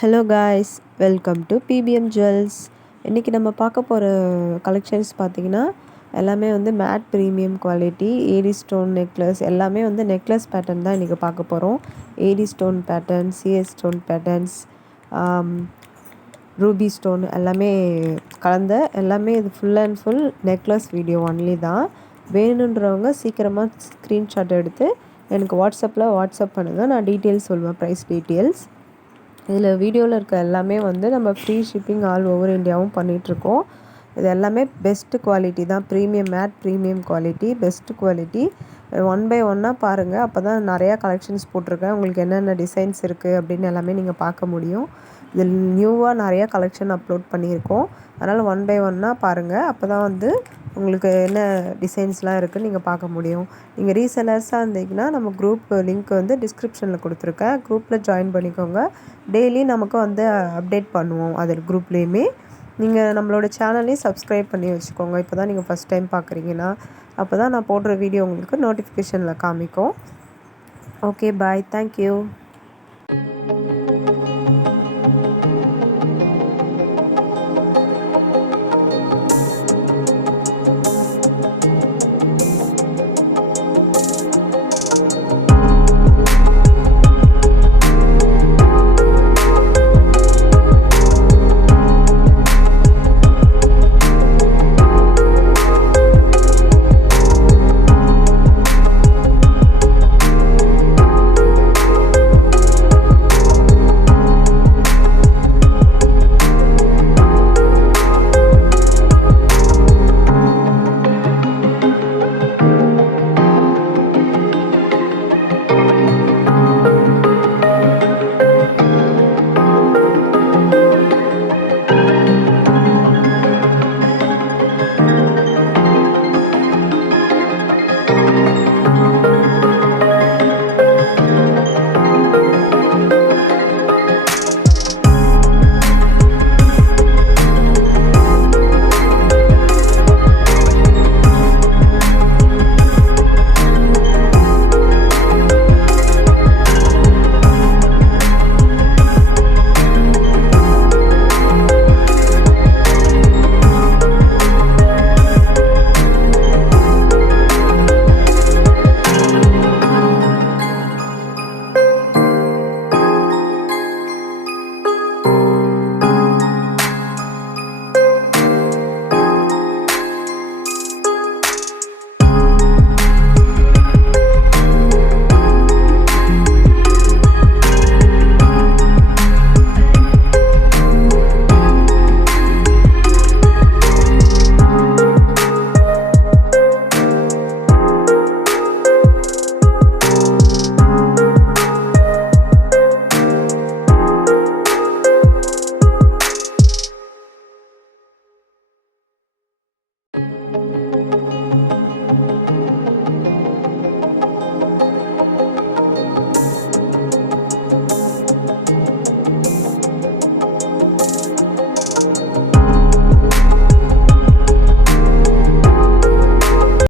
Hello guys, welcome to BPM jewels. இன்றைக்கி நம்ம பார்க்க போகிற கலெக்ஷன்ஸ் பார்த்திங்கன்னா எல்லாமே வந்து matte premium quality AD stone necklace, எல்லாமே வந்து நெக்லஸ் பேட்டர்ன் தான் இன்றைக்கி பார்க்க போகிறோம். AD stone pattern, CS stone patterns, ruby stone எல்லாமே கலந்த எல்லாமே இது full and full necklace video only தான். வேணுன்றவங்க சீக்கிரமாக ஸ்க்ரீன்ஷாட் எடுத்து எனக்கு வாட்ஸ்அப் பண்ணுங்கள். நான் டீட்டெயில்ஸ் சொல்லுவேன், ப்ரைஸ் டீட்டெயில்ஸ். இதில் வீடியோவில் இருக்க எல்லாமே வந்து நம்ம ஃப்ரீ ஷிப்பிங் ஆல் ஓவர் இந்தியாவும் பண்ணிகிட்ருக்கோம். இது எல்லாமே பெஸ்ட்டு குவாலிட்டி தான், premium matte premium quality, best quality. One by ஒன்னாக பாருங்கள், அப்போ தான் நிறையா கலெக்ஷன்ஸ் போட்டிருக்கேன். உங்களுக்கு என்னென்ன டிசைன்ஸ் இருக்குது அப்படின்னு எல்லாமே நீங்கள் பார்க்க முடியும். இதில் நியூவாக நிறையா கலெக்ஷன் அப்லோட் பண்ணியிருக்கோம். அதனால் ஒன் பை ஒன்னாக பாருங்கள், அப்போ தான் வந்து உங்களுக்கு என்ன டிசைன்ஸ்லாம் இருக்குதுன்னு நீங்கள் பார்க்க முடியும். நீங்கள் ரீசெலர்ஸாக இருந்தீங்கன்னா நம்ம குரூப் லிங்க் வந்து டிஸ்கிரிப்ஷனில் கொடுத்துருக்கேன், குரூப்பில் ஜாயின் பண்ணிக்கோங்க. டெய்லி நமக்கு வந்து அப்டேட் பண்ணுவோம் அதில் குரூப்லேயுமே. நீங்கள் நம்மளோட சேனலையும் சப்ஸ்கிரைப் பண்ணி வச்சுக்கோங்க. இப்போ தான் நீங்கள் ஃபஸ்ட் டைம் பார்க்குறீங்கன்னா, அப்போ தான் நான் போடுற வீடியோ உங்களுக்கு நோட்டிஃபிகேஷனில் காமிக்கும். ஓகே, பாய், தேங்க்யூ.